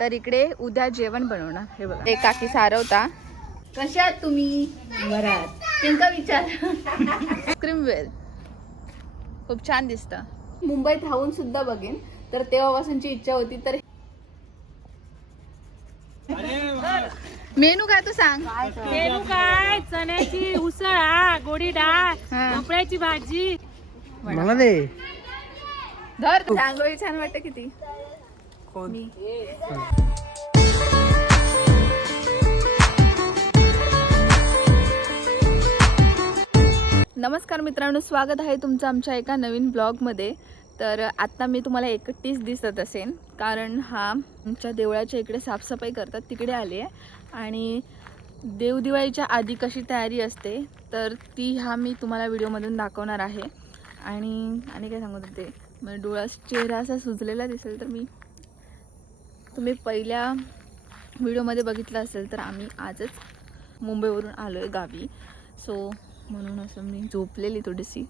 तर इकडे उद्या जेवण बनवणार. हे बघा. एक काकी सारवता. कशा आहात तुम्ही? बरात त्यांका विचार. आईस्क्रीम वेल. खूप छान दिसतं. मुंबईत राहून सुद्धा बघेन. तर तेव्हापासूनची इच्छा होती तर मेनू काय तू सांग? मेनू काय? चण्याची उसळ गोडी डाळ. भोपळ्याची भाजी. मला दे. धर रांगोळी छान वाटते किती? मी. नमस्कार मित्रांनो स्वागत आहे तुमचं आमच्या एका नवीन ब्लॉगमध्ये. तर आत्ता मी तुम्हाला एकटीच दिसत असेन कारण हा आमच्या देवळाच्या इकडे साफसफाई करतात तिकडे आली आहे. आणि देवदिवाळीच्या आधी कशी तयारी असते तर ती ह्या मी तुम्हाला व्हिडिओमधून दाखवणार आहे. आणि आणि काय सांगत होते म्हणजे डोळा चेहरा असा सुजलेला दिसेल तर मी तुम्ही पहिल्या व्हिडिओमध्ये बघितलं असेल तर आम्ही आजच मुंबईवरून आलो आहे गावी. सो म्हणून असं मी झोपलेली थोडीशी.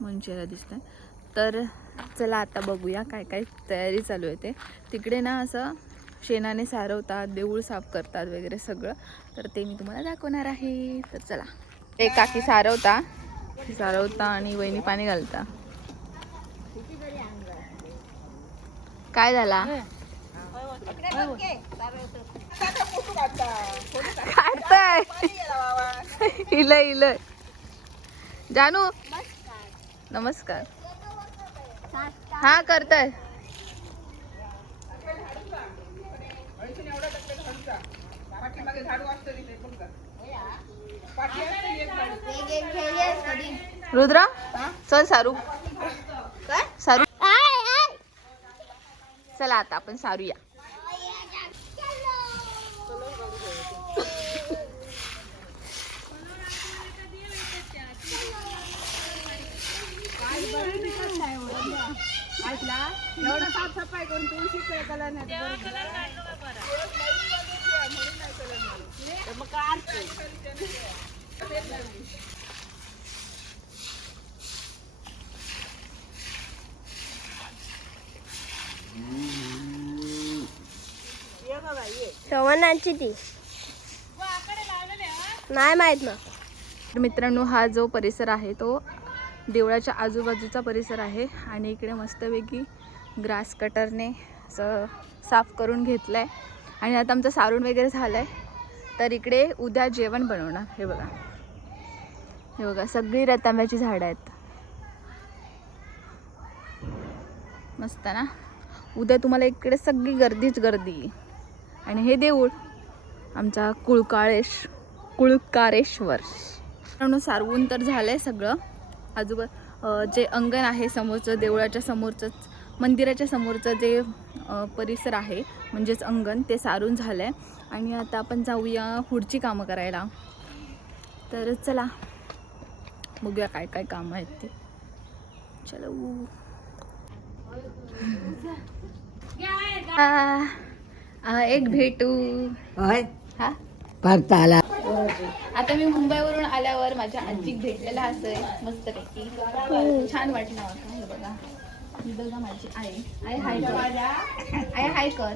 म्हणून चेहरा दिसत आहे तर चला आता बघूया काय काय तयारी चालू आहे ते. तिकडे ना असं शेणाने सारवतात देऊळ साफ करतात वगैरे सगळं. तर ते मी तुम्हाला दाखवणार आहे. तर चला. ते काकी सारवता. सारवता आणि वहिनी पाणी घालता. काय झाला? काढताय इलय इलय. जानू? नमस्कार. हा करताय. रुद्रा? चल सारू. सारू. चला आता आपण सारूया एवढं साफसफाई करून तुळशी कलर नाही मग काय श्रवणांची ती. नाही माहीत ना. तर मित्रांनो हा जो परिसर आहे तो देवळाच्या आजूबाजूचा परिसर आहे आणि इकडे मस्तपैकी ग्रास कटरने असं साफ करून घेतलं आहे आणि आता आमचं सारून वगैरे झालं आहे तर इकडे उद्या जेवण बनवणार. हे बघा. हे बघा सगळी रतांब्याची झाडं आहेत. मस्त ना? उद्या तुम्हाला इकडे सगळी गर्दीच गर्दी. आणि हे देऊळ आमचा कुळकाळेश कुळकारेश्वर. सारवून तर झालं आहे सगळं. आजूबा जे अंगण आहे समोरचं देवळाच्या समोरचंच मंदिराच्या समोरचं जे परिसर आहे म्हणजेच अंगण ते सारून झालं आहे आणि आता आपण जाऊया पुढची कामं करायला. तर चला बघूया काय काय कामं आहेत ते. चलो आ, आ, एक भेटू. हा? परत आता मी मुंबईवरून आल्यावर माझ्या आजीक भेटलेला असं मस्त पैकी छान वाटलं होतं बघा. ही बघा माझी आई. आई हाय कर. आई हाय कर.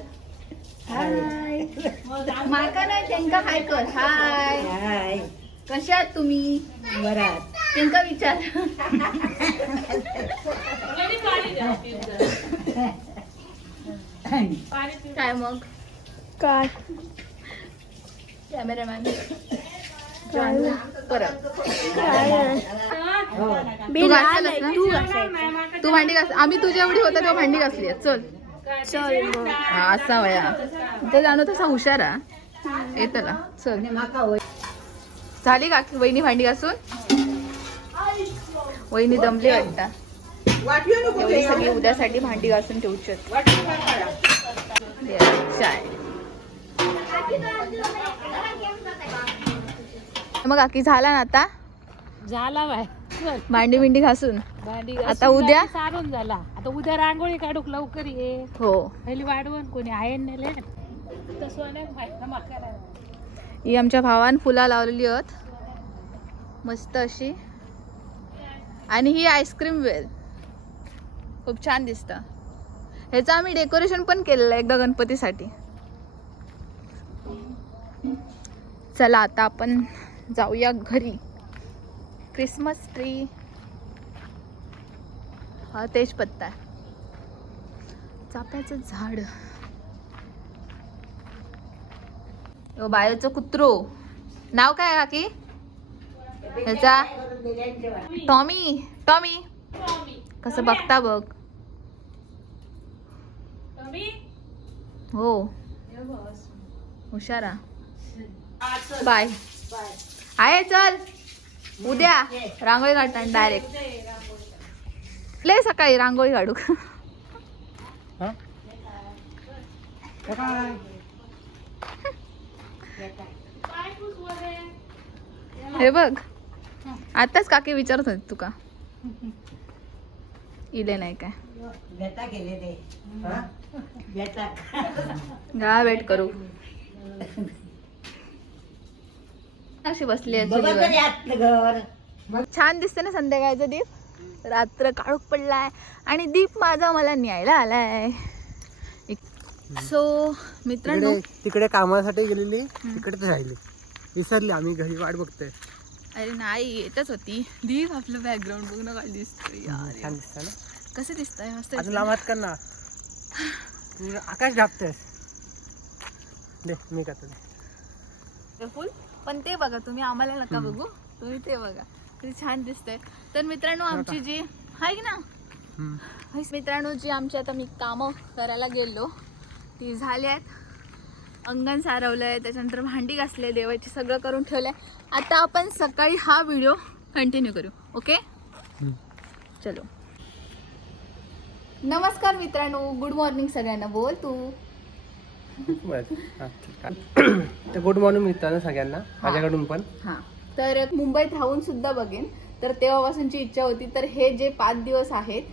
हाय माका नाही त्यांका हाय कर. हाय हाय कशा आहात तुम्ही? बरात त्यांका विचार. काय मग? काय? कॅमेरामॅन परत मी तू भांडी घास. आम्ही तुझ्या एवढी होता तेव्हा भांडी घासली. चल. चल हा असा वया. ते जाणू तसा हुशार हा येतला चल. झाली का? वहिनी भांडी घासून? वहिनी दमली वाटता. एवढी सगळी उद्यासाठी भांडी घासून ठेवू चाय. मग काकी झाला ना आता? झाला बाय. भांडी बिंडी घासून? भांडी आता उद्या? सारून झाला. आता उद्या रांगोळी काढूक लवकर ये. हो. पहिली वाढवण कोणी आहे नेले तसं नाही. ही आमच्या भावान फुला लावलेली आहेत. मस्त अशी. आणि ही आईस्क्रीम वेल. खूप छान दिसतं. ह्याचं आम्ही डेकोरेशन पण केलेलं आहे एकदा गणपतीसाठी. चला आता आपण जाऊया घरी. क्रिसमस ट्री हा तेज पत्ता आहे. चाफ्याचं झाड. बायोचं कुत्रो. नाव काय काकी? ह्याचा? टॉमी. टॉमी. कसं बघता बघ. हो. हुशारा बाय. आहे चल. उद्या. रांगोळी काढता डायरेक्ट लय सकाळी रांगोळी काढू. हे? बघ. आताच काकी विचारत होती तुका. इले नाही काय. हा? गा वेट करू. अशी बसली बघा चुलीवर. घर. छान दिसते ना संध्याकाळचा दीप. रात्र काळोख पडलाय. आणि दीप माझा मला न्यायला आलाय. सो मित्रांनो तिकडे तिकडे कामासाठी गेलेली तिकडेच राहिली. विसरली आम्ही घरी वाट बघतोय. अरे नाही येतच होती. दीप आपलं बॅकग्राऊंड बघणं काय दिसतोय. यार छान दिसतं ना. कसं दिसतंय? मस्त अजून लांब हात कर ना. तू आकाश ढापतेस दे मी करतो. दे. फुल? पण ते बघा तुम्ही आम्हाला नका बघू. तुम्ही ते बघा. किती छान दिसतंय. तर मित्रांनो आमची जी आहे की ना? मित्रांनो जी आमची आता मी कामं करायला गेलो ती झाली आहेत. अंगण सारवलं आहे त्याच्यानंतर भांडी घासले देवाची सगळं करून ठेवलंय. आता आपण सकाळी हा व्हिडिओ कंटिन्यू करू ओके. चलो. नमस्कार मित्रांनो गुड मॉर्निंग सगळ्यांना. बोल तू. आहे. तर गुड मॉर्निंग मित्रांनो सगळ्यांना माझ्याकडून पण. हां. तर मुंबईत राहून सुद्धा बघेन. तर तेव्हापासूनची इच्छा होती तर हे जे पाच दिवस आहेत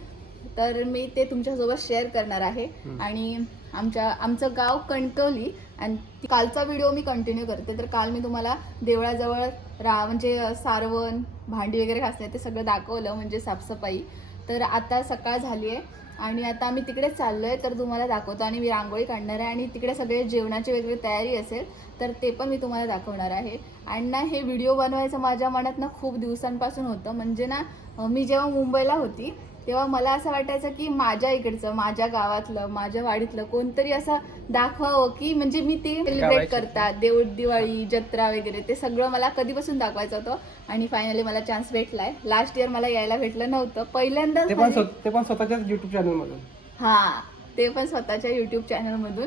तर मी ते तुमच्यासोबत शेअर करणार आहे. आणि आमच्या आमचं गाव कणकवली आणि कालचा व्हिडिओ मी कंटिन्यू करते. तर काल मी तुम्हाला देवळाजवळ रा म्हणजे सारवण भांडी वगैरे घासणे ते सगळं दाखवलं म्हणजे साफसफाई. तर आता सकाळ झाली आहे. आणि आता आम्ही तिकडे चाललो आहे तर तुम्हाला दाखवतो. आणि मी रांगोळी काढणार आहे आणि तिकडे सगळे जेवणाची वगैरे तयारी असेल तर ते पण मी तुम्हाला दाखवणार आहे. आणि ना हे व्हिडिओ बनवायचं माझ्या मनात ना खूप दिवसांपासून होतं. म्हणजे ना मी जेव्हा मुंबईला होती तेव्हा मला असं वाटायचं की माझ्या इकडचं माझ्या गावातलं माझ्या वाडीतलं कोणतरी असं दाखवावं की म्हणजे मी ते सेलिब्रेट. करतात. देव दिवाळी जत्रा वगैरे ते सगळं मला कधीपासून दाखवायचं होतं आणि फायनली मला चान्स भेटलाय. लास्ट इयर मला यायला भेटलं नव्हतं. पहिल्यांदा ते पण स्व- ते पण स्वतःच्याच युट्यूब चॅनल मधून. हा ते पण स्वतःच्या युट्यूब चॅनलमधून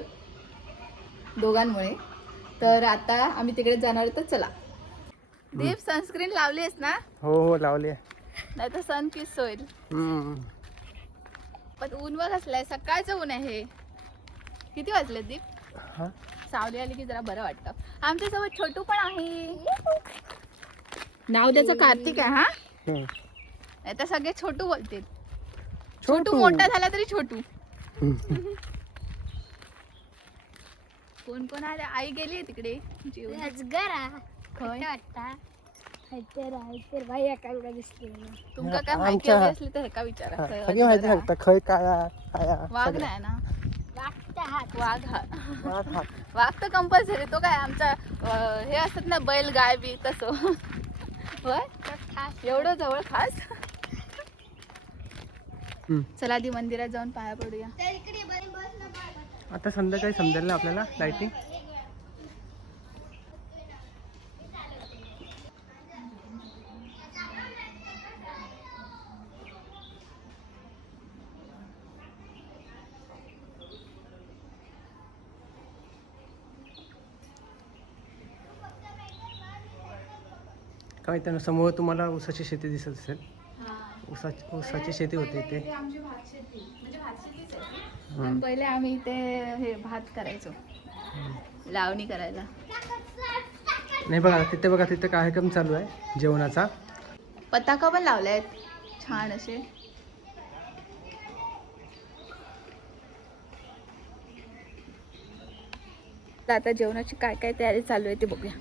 दोघांमुळे. तर आता आम्ही तिकडे जाणार तर चला. दीप सनस्क्रीन लावली आहेस ना? हो हो लावली आहे. नाही तर सन किस होईल. हम्म. पण ऊन बघ असलाय सकाळचं ऊन आहे किती वाजले दीप? हा? सावली आली की जरा बरं वाटतं. आमच्यासोबत छोटू पण आहे. नाव त्याचं कार्तिक आहे हा? हम्म. नाही तर सगळे छोटू बोलतील. छोटू. छोटू मोठा झाला तरी छोटू. हम्म. कोण कोण आले? आई गेली तिकडे. जेवण अजगरा खय वाटता. एकांगा तुमका काय माहिती हवी असली तर विचारा? हा, खय सगळी माहिती अजगरा. सांगता खय काया काया वाघ. नाही ना? वाघ हा. वाघ तर कंपल्सरी तो काय आमचा हे असतात ना बैल गाय बी तसं. होय? एवढं जवळ खास. चला आधी मंदिरात जाऊन पाया पडूया. आता संध्याकाळी समजेल ना आपल्याला लाइटिंग काय मित्रांनो समोर तुम्हाला ऊसाची शेती दिसत असेल. ऊसाची ऊसाची शेती होती इथे. आमची भात शेती. म्हणजे भात शेतीच आहे. पण पहिले आम्ही इथे हे भात करायचो. लावणी करायला. नाही बघा तिथे बघा तिथे कार्यक्रम चालू आहे जेवणाचा. पताका पण लावले आहेत. छान असे. तर आता जेवणाची काय काय तयारी चालू आहे ते बघूया.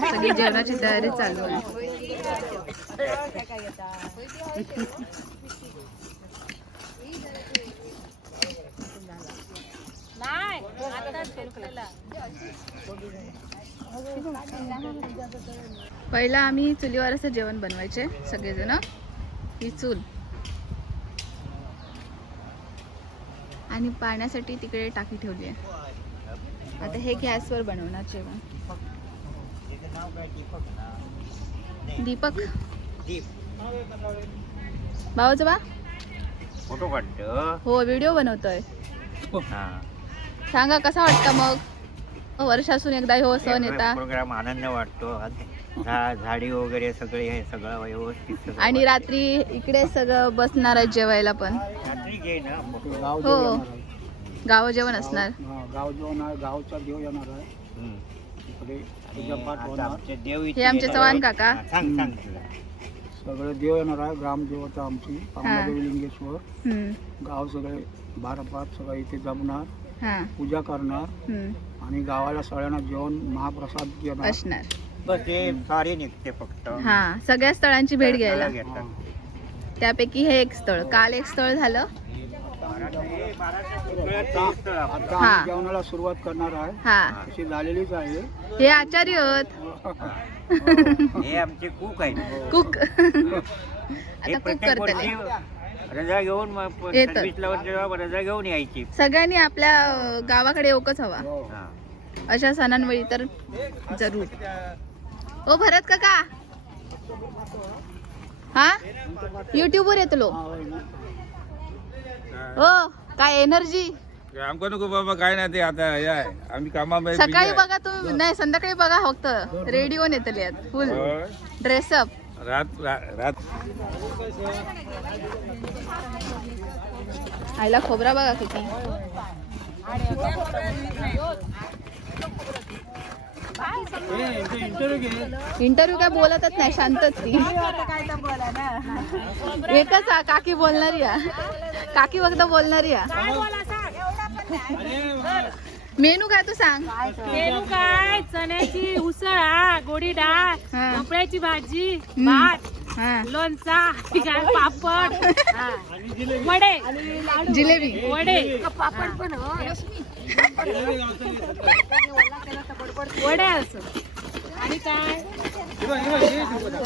सगळी जेवणाची तयारी चालू आहे. पहिला आम्ही चुलीवर असं जेवण बनवायचे सगळेजण. ही चूल. आणि पाण्यासाठी तिकडे टाकी ठेवली आहे. आता हे गॅसवर बनवणार जेवण. दीपक. भावाचं बा. फोटो काढतो हो? व्हिडिओ बनवतोय. सांगा कसा वाटतं मग? वर्षासून एकदा हो सण येता. प्रोग्राम आनंद वाटतो. झा- झाडी वगैरे सगळे हे सगळं व्यवस्थित सगळं आणि रात्री इकडे सगळं बसणार आहे जेवायला पण. रात्री घे ना फोटो. हो. गाव जेवण असणार. गाव जेवण आहे गावचा देव येणार आहे. हम्म. इकडे आणि पूजापाठ आता होणार. आमचे देव इथे हे आमचे येणार चव्हाण आहेत. काका. हा, सांग सांग. तुला. सगळे देव येणार आहे ग्रामदेवता आमची पावनादेवी लिंगेश्वर. हम्म, गाव सगळे बारा पाच सगळे इथे जमणार. हा. पूजा करणार. हम्म, आणि गावाला सगळ्यांना जेवण महाप्रसाद देणार असणार बस ते सारे निघते फक्त. हा सगळ्या स्थळांची भेट घ्यायला. घेतात. त्यापैकी हे एक स्थळ काल एक स्थळ झालं. आता हा. आम्ही जेवणाला सुरुवात करणार आहे. हा. झालेलीच आहे. हे आचार्य आहेत. हे आमचे कुक आहेत. कुक हे आता कुक प्रत्येक करतले वर्षी रजा घेऊन मग येतात. सर्व्हिसला जेव्हा रजा घेऊन यायची. सगळ्यांनी आपल्या अं, गावाकडे येऊकच हवा. हा. अशा सणांवेळी तर जरूर. ओ भरत काका. हा? युट्यूब वर येतलो हो काय एनर्जी आमको नको बाबा काय नाही ते आता आम्ही busy सकाळी. बघा तुम्ही नाही संध्याकाळी बघा फक्त. रेडिओ येतले फुल. ड्रेसअप रात रात. आईला खोबरा बघा किती. इंटरव्ह्यू काय बोलतच नाही शांतच ती. एकच आ, काकी बोलणारी आ. काकी फक्त बोलणारी आ. मेनू काय तू सांग? मेनू काय? चण्याची उसळ हा गोडी डाळ हा. भोपळ्याची भाजी भात हा. लोणचा पापड हा. वडे. जिलेबी. वडे. असं. आणि काय?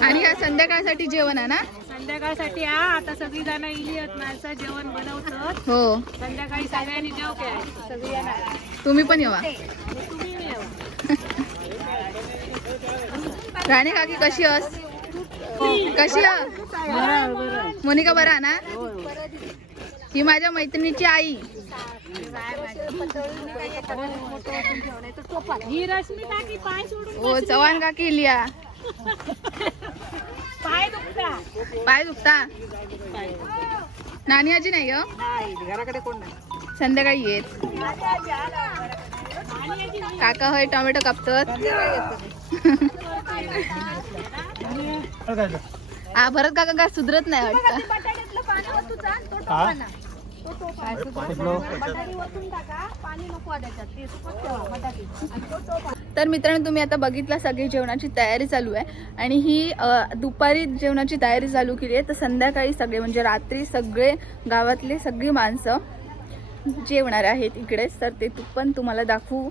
आणि काय संध्याकाळसाठी जेवण आहे ना? संध्याकाळसाठी हा आता सगळी जण इली आहेत माणसं जेवण बनवतात. हो. संध्याकाळी सगळ्यांनी जेव काय सगळी तुम्ही पण येवा. राणे काकी कशी अस कशी मोनिका बरा ना? ही माझ्या मैत्रिणीची आई. ही रश्मी टाकी पाय सोडून ओ चव्हाण काकी लिया पाय दुखता. पाय दुखता? नानी आजी नाही ग? संध्याकाळी येत. काका होय टोमॅटो कापतात. हा भरत काका काय सुधरत नाही वाटतं? तर मित्रांनो तुम्ही आता बघितला सगळी जेवणाची तयारी चालू आहे. आणि ही दुपारी जेवणाची तयारी चालू केली आहे. तर संध्याकाळी सगळे म्हणजे रात्री सगळे गावातले सगळी माणसं जेवणार आहेत इकडेच तर ते तू पण तुम्हाला दाखवू.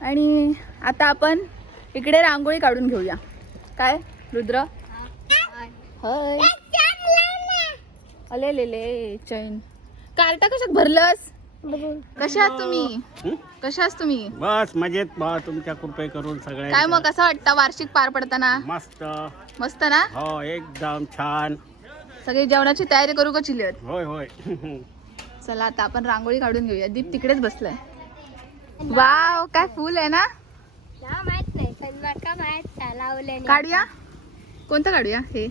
आणि आता आपण इकडे रांगोळी काढून घेऊया. काय रुद्र? होय. अले ले ले चैन. कार्टा कशात भरलंस? कशा आहात तुम्ही? कशा आहात तुम्ही? बस मजेत बा तुमच्या कृपे करून सगळ्या काय मग कसं वाटतं वार्षिक पार पडताना? मस्त. मस्त ना? हो एकदम छान. सगळी जेवणाची तयारी करू का चिल्लीवर होय होय. चला आता आपण रांगोळी काढून घेऊया. दीप तिकडेच बसलाय. वाव काय फुल आहे ना? ना माहीत नाही पण नका माहीत लावले काढूया? कोणतं काढूया? हे.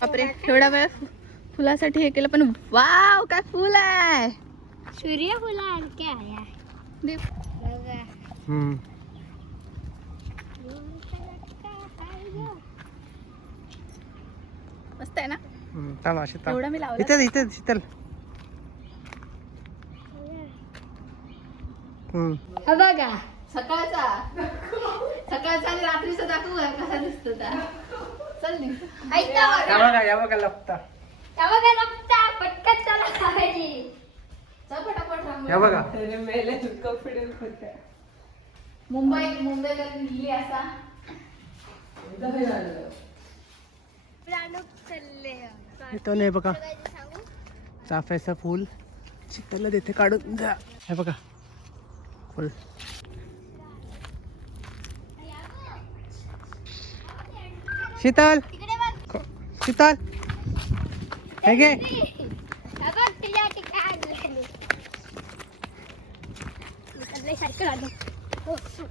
बापरे एवढा वेळ फुलासाठी हे केलं पण वाव काय फुल आहे. सूर्यफुला. मस्त आहे ना? थांब शीतल एवढा मी लावला. इथे इथे शीतल. हम्म. हा बघा. सकाळचा. सकाळचा आणि रात्रीचा दाखवू कसा दिसतो त्या चल निघ. बघा. या बघा या बघा लपता. हा बघा रक्ता पटकन चला खायची चल पटापट रांगोळी. या बघा. मुंबई मुंबईला असा. नाही बघा. चाफ्याचं फूल. शीतलला देते काढून जा. हे बघा. फुल. शीतल. तिकडे बघ. शीतल. हे घे.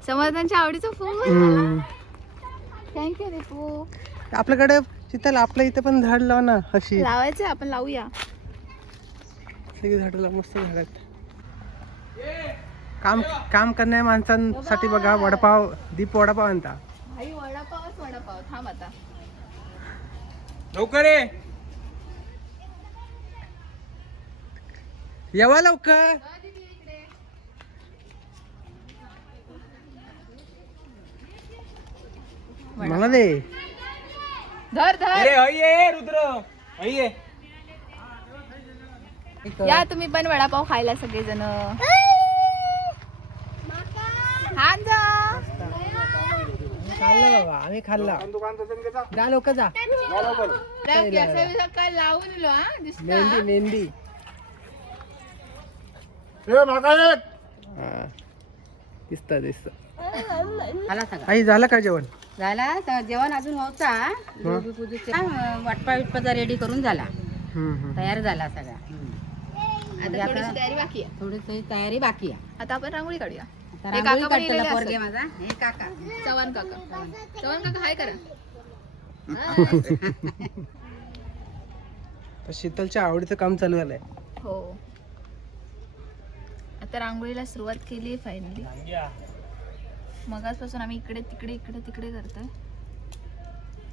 समर्थांच्या आवडीचं फूल. थँक्यू दीपू आपल्याकडे शीतल आपल्या इथे पण झाड लाव ना अशी. लावायचं आपण लावूया. सगळी झाडं लाव मस्त झाड. आहेत काम काम करणाऱ्या माणसांसाठी बघा वडापाव दीप वडापाव आणता. भाई वडापावच वडापाव. थांब आता. लवकर ये. येवा लवकर. मला दे. धर धर. अरे हई ये रुद्र. हई ये. या तुम्ही पण वडापाव खायला सगळेजण. हान जा. खाल्ला बाबा आम्ही खाल्ला. जा लोक जा. काय लावून दिलो हा दिसतं मेहंदी मेहंदी. दिसत दिसत. आला सगळा. आई झालं का जेवण? झाला तर जेवण अजून व्हायचा वाटपा विटपाचा रेडी करून झाला. तयार झाला सगळा. आता थोडीशी तयारी बाकी आहे. थोडी तयारी बाकी आहे. आता आपण रांगोळी काढूया. आता हे रांगोळी काका पण काढताना पोरगे असतात. माझा. हे काका. चव्हाण काका. चव्हाण काका हाय करा. शीतलच्या आवडीचं काम चालू झालंय. हो. आता रांगोळीला सुरुवात केली आहे फायनली मगाचपासून आम्ही इकडे तिकडे इकडे तिकडे करतोय.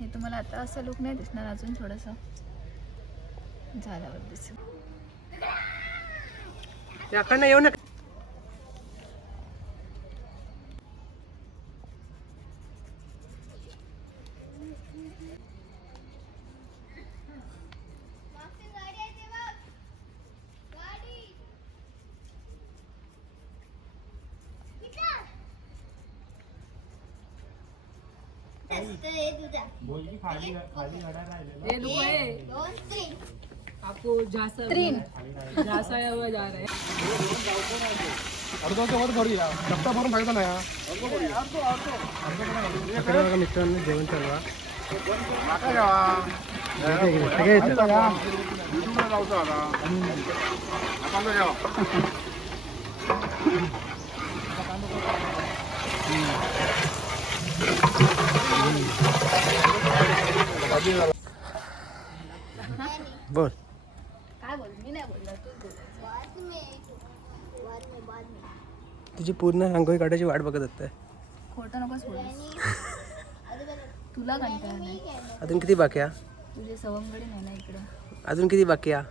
हे तुम्हाला आता असं लुक नाही दिसणार अजून थोडस. झाल्यावर दिसेल. याकडनं येऊ नका. त्रीन इकडे बघा मित्रांनो जेवण चालू आहे. इकडे, इकडे, सगळे येतात. युट्यूबला लावतो आता. आपण जेवा बोल. काय बोल? मी नाही बोललो तू बोल. तुझी पूर्ण रांगोळी काढायची वाट बघत होते खोटं बोल तुला कंटाळा अजून किती बाकी आहे? तुझे सवंगडी नाही ना इकडे? अजून किती बाकी आहे?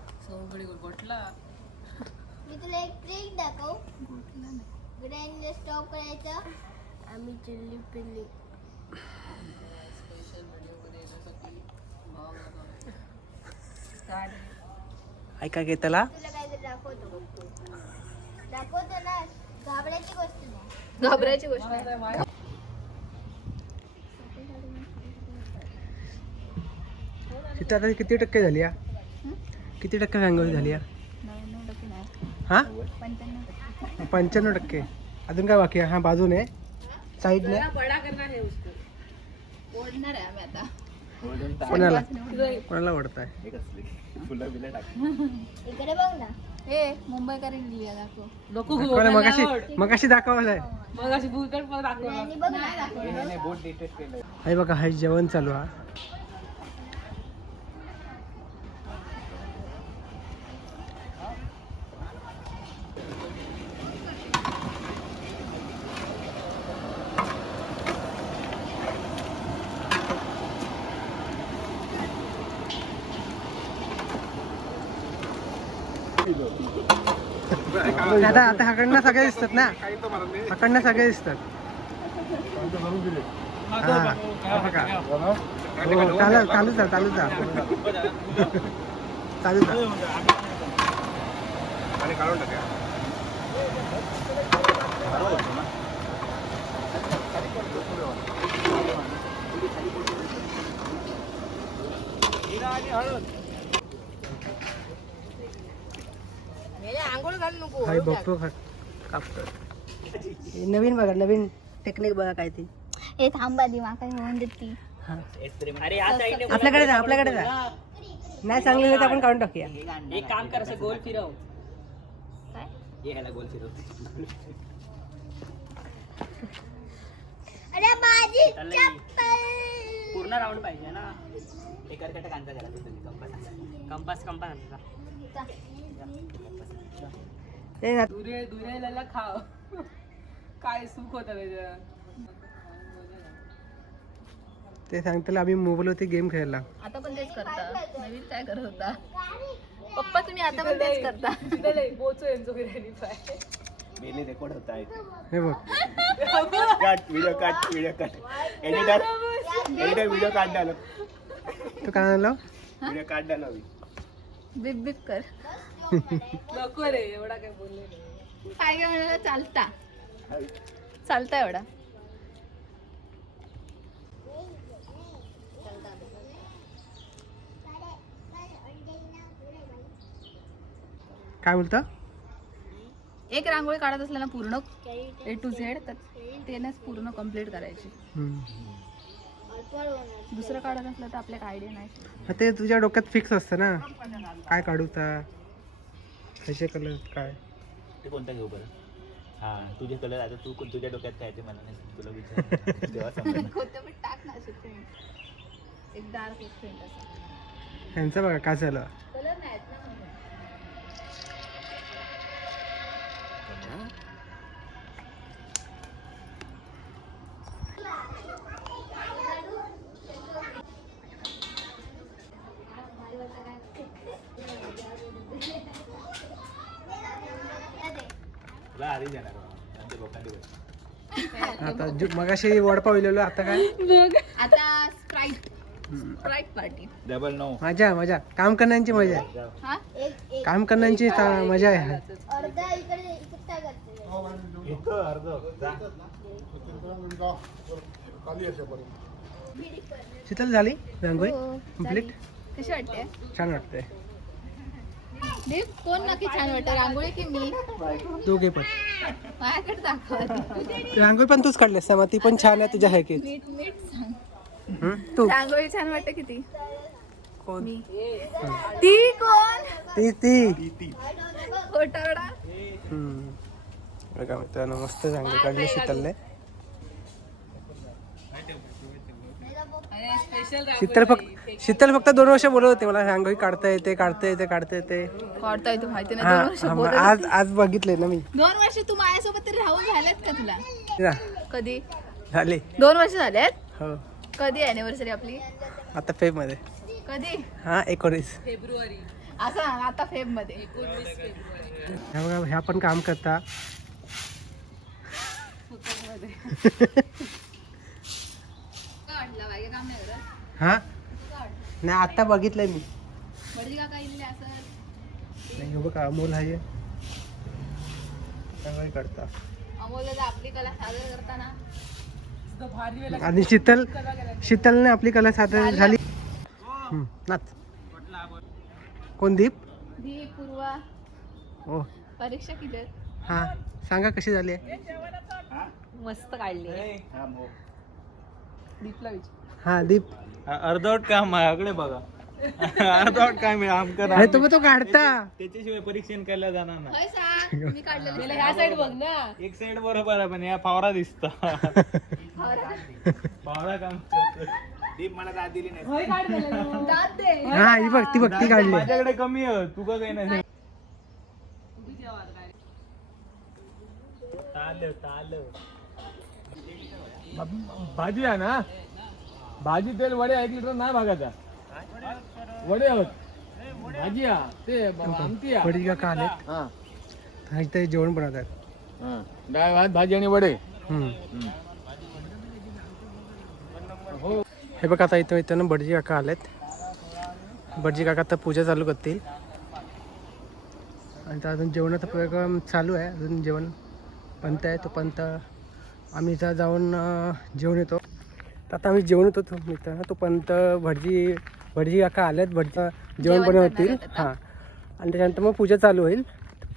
मी तुला एक ट्रिक दाखव. ग्राइंडर स्टॉप करायचं. आम्ही चिल्ली पिल्ली. ऐका घे त्याला. घाबरायची गोष्ट नाही. तिथे आता किती टक्के झाली या? किती टक्के रांगोळी झाली या? हा? पंच्याण्णव टक्के. अजून काय बाकी आहे? हा बाजूने. साईडने. ओढणार आहे आम्ही. आता कोणाला? कोणाला आवडताय इकडे बघ ना. हे मुंबईकरी दाखव. मगाशी मगाशी दाखवलंय आणि बघ ना. हे बघा हे जेवण चालू आहे दादा आता हाकडनं सगळे दिसतात ना? हाकडनं सगळे दिसतात. चालू चालू जा चालू जा चालू जा आणि हळद टाका हाय बघतो कापतो नवीन बघा नवीन टेक्निक बघा काय ती. हे थांबा दी माका होऊन देती आपल्याकडे जा आपल्याकडे जा. नाही चांगली नाही तर आपण काढून टाकूया. एक काम कर असं गोल फिरव. अरे माझी चप्पल. पूर्ण राऊंड पाहिजे ना. कंपास. कंपास ते ना दुरे दुरेला खाव. काय सुख होतं ते सांगताना आम्ही मोबाईलवरती गेम खेळला आता पण तेच करता. नवीन काय करत होता? पप्पा तुम्ही आता पण तेच करता. बोचो यांचो बिर्याणी फ्राय मेले रेकॉर्ड होत हे बघ. काट व्हिडिओ काट व्हिडिओ काट एडिटर एडिटर व्हिडिओ काढ डालो तू काय आलो व्हिडिओ काढ डालो बिप बिप कर. नको रे एवढा काय बोलले काय काय म्हणाला चालता. चालता एवढा. काय बोलता? एक रांगोळी काढत असल्यानं पूर्ण ए टू झेड तर तेनच पूर्ण कंप्लीट करायची. दुसरं काढत असलं तर आपल्याला आयडिया नाही. हा, ते तुझ्या डोक्यात फिक्स असतं ना. काय काढूचा ह्याचे कलर काय ते कोणता घेऊ बरं हा तुझे कलर आता तू तुझ्या डोक्यात काय ते मला नाही तुला विचार तेव्हा समजेल. कोथिंबीर टाक ना अशी. एक डार्क एक फेंट असं ह्यांचं बघा काय झालं कलर ना म्हणून. तुला आधी देणार बाबा. नंतर लोकांनी बोल. आता जो- मगाशी वडपाव इलेलो आता काय? आता sprite. Sprite party. Double no मजा मजा. काम करण्याची मजा आहे. हा? एक एक काम करण्याची चा- मजा आहे. अर्धा इकडे इकडे करते. येतो अर्ध. जा. शीतल झाली? रांगोळी हो, कंप्लीट कशी वाटते? छान वाटतंय. दीप कोण नक्की छान वाटतं रांगोळी की मी? दोघे पण. माझ्याकडे दाखव रांगोळी पण तूच काढलीस ना मग ती पण छान आहे तुझ्या मीठ मीठ सांग. तू. रांगोळी छान वाटते किती कोण? ती कोण? ती ती. खोटारडा हम्म. बघा मित्रांनो मस्त रांगोळी काढली शीतलने शीतल फक्त शीतल फक्त दोन वर्ष बोलत होते. मला रांगोळी काढता येते काढता येते काढता येते. काढता येतो माहिती नाही दोन वर्ष हा, मग बोलत आज आज बघितले ना मी. दोन वर्ष तू माझ्यासोबत तरी राहून झालेत का तुला? ना, कधी? झाले. दोन वर्ष झालेत? हो. कधी अॅनिव्हर्सरी आपली? आता फेबमध्ये. कधी? हा एकोणीस. असं आता फेबमध्ये. ह्या बघा ह्या पण काम करता. वाटलं काम नाही करत हा? नाही आता बघितलंय मी. बडजी काका इल्ले असं नाही, बघा अमोल आहे. आपली कला सादर करताना आणि शीतल शीतलने आपली कला सादर झाली. हम्म, नाच. कोण दीप? दी पूर्वा ओ. परीक्षा किती? हा सांगा कशी झाली आहे? मस्त काढली हा. दीपला विचार. हा दीप. अर्धवट काम माझ्याकडे बघा. अर्धवट काम आहे आमचं अरे तुम्ही तो काढता. त्याच्याशिवाय परीक्षण केलं जाणार ना होय सांग मी काढलेलं. ह्या साईड बघ ना. एक साइड बरोबर आहे पण या फावरा दिसत. फावरा. काम. दीप मला दाद दिली नाही. होय काढ दात दे. हा ही बघ ती बघ ती काढली. माझ्याकडे कमी आहे तुका काही नाही? ताल ताल. भाजी आहे ना? भाजी तेल वडे एक लिटर नाही भागायचा. वडे आहोत. भाजी हा ते आमटी हा. वडील काका आले हा. इथे जेवण बनवतात. डाळ भात भाजी आणि वडे. हम्म. हे. बघ आता इथं इथं ना भटजी काका आलेत. भटजी काका आता पूजा चालू करतील. आणि आता अजून जेवणाचा प्रोग्राम चालू आहे. अजून जेवण पंत आहे तो पंत. आम्ही इथं जाऊन अं, जेवण येतो. तर आता आम्ही जेवण येतो तो इथं तो पंत भटजी भटजी काका आलेत भटचं जेवण जेवण बनवतील. करणार आहेत आता. हां. आणि त्याच्यानंतर मग पूजा चालू होईल.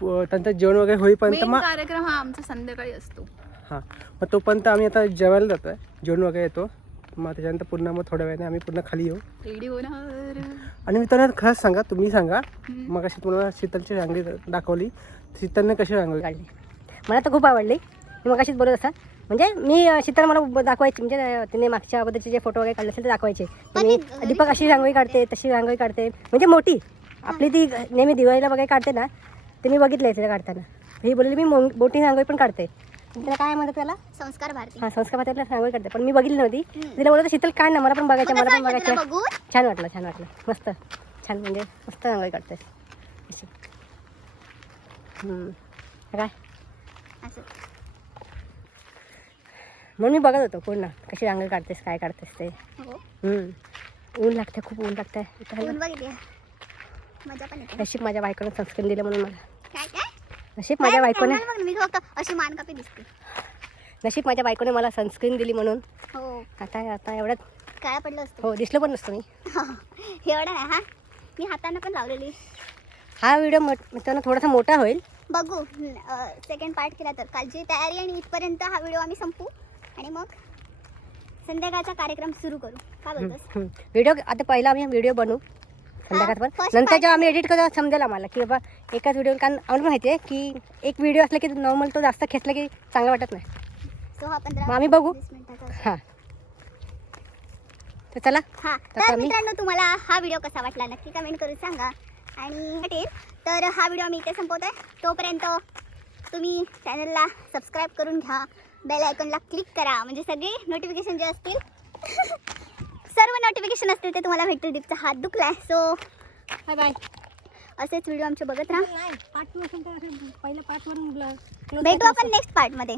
पु- त्यांचं जेवण वगैरे होईपर्यंत मग कार्यक्रम हा आमचा संध्याकाळी असतो. हां. मग तोपर्यंत आम्ही आता जेवायला जातो आहे जेवण वगैरे येतो. मग त्याच्यानंतर पुन्हा मग थोड्या वेळाने आम्ही पुन्हा खाली येऊ. होणार. आणि मित्रांनो खरंच सांगा तुम्ही सांगा. मग अशी तुम्हाला शीतलची रांगोळी दाखवली. शीतलने कशी रांगोळी काढली? मला तर खूप आवडली. मी मग बोलत असा म्हणजे मी शीतल मला दाखवायची म्हणजे तिने मागच्या अगोदरचे जे फोटो वगैरे काढले असेल ते दाखवायचे. मी दीपक अशी रांगोळी काढते तशी रांगोळी काढते. म्हणजे मोठी आपली ती नेहमी दिवाळीला वगैरे काढते ना ते मी बघितलं आहे तिला काढताना. ही बोलली मी मोठी रांगोळी पण काढते. त्याला काय म्हणतात त्याला? संस्कार भारती. हां संस्कार पात्रातला रांगोळी काढते. पण मी बघितली नव्हती. तिला बोलत शीतल काढ ना मला पण बघायचं मला पण तुला बघायचं छान वाटलं छान वाटलं. मस्त छान म्हणजे मस्त रांगोळी काढते अशी. काय? असं. म्हणून मी बघत होतो पूर्ण कशी रांगोळी काढतेस काय काढतेस ते. हो. हम्म. ऊन लागते खूप ऊन लागते ऊन बघितली मजा पण येते. नशीब माझ्या बायकोने सनस्क्रीन दिलं म्हणून मला. काय काय? नशीब माझ्या बायकोने मी फक्त अशी मानकापी दिसते. नशीब माझ्या बायकोने मला सनस्क्रीन दिली म्हणून. हो. आता आता एवढ्यात काळा पडलं असतो. हो दिसलो पण नसतो मी. एवढा नाही हा? मी हाताने पण लावलेली. हा व्हिडिओ मित्रांनो थोडासा मोठा होईल. बघू. सेकंड पार्ट केला तर. कालची तयारी आणि इथपर्यंत हा व्हिडिओ आम्ही संपू. आणि मग संध्याकाळचा कार्यक्रम सुरू करू. का बोलतोस? व्हिडिओ आता पहिला आम्ही व्हिडिओ बनवू. संध्याकाळ नंतर जेव्हा आम्ही एडिट करू समजेल आम्हाला की बाबा एकाच व्हिडिओ कारण आम्हाला माहिती आहे की एक व्हिडिओ असला की नॉर्मल तो जास्त खेचला की चांगला वाटत नाही. सो हा पंधरा मग आम्ही बघू. वीस मिनिटाचा हां. तर चला. हा. तर मी- मित्रांनो तुम्हाला हा व्हिडिओ कसा वाटला नक्की कमेंट करून सांगा. आणि भेटेल तर हा व्हिडिओ मी इथे संपवतोय. तोपर्यंत तुम्ही चॅनलला सबस्क्राईब करून घ्या. बेल आयकॉनला क्लिक करा. म्हणजे सगळे नोटिफिकेशन जे असतील सर्व नोटिफिकेशन असतील ते तुम्हाला भेटतील. दीपचा हात दुखलाय. सो बाय बाय असेच व्हिडिओ आमचे बघत राहा. पार्ट टू असेल तर पहिल्या पार्ट वन भेटू आपण नेक्स्ट पार्टमध्ये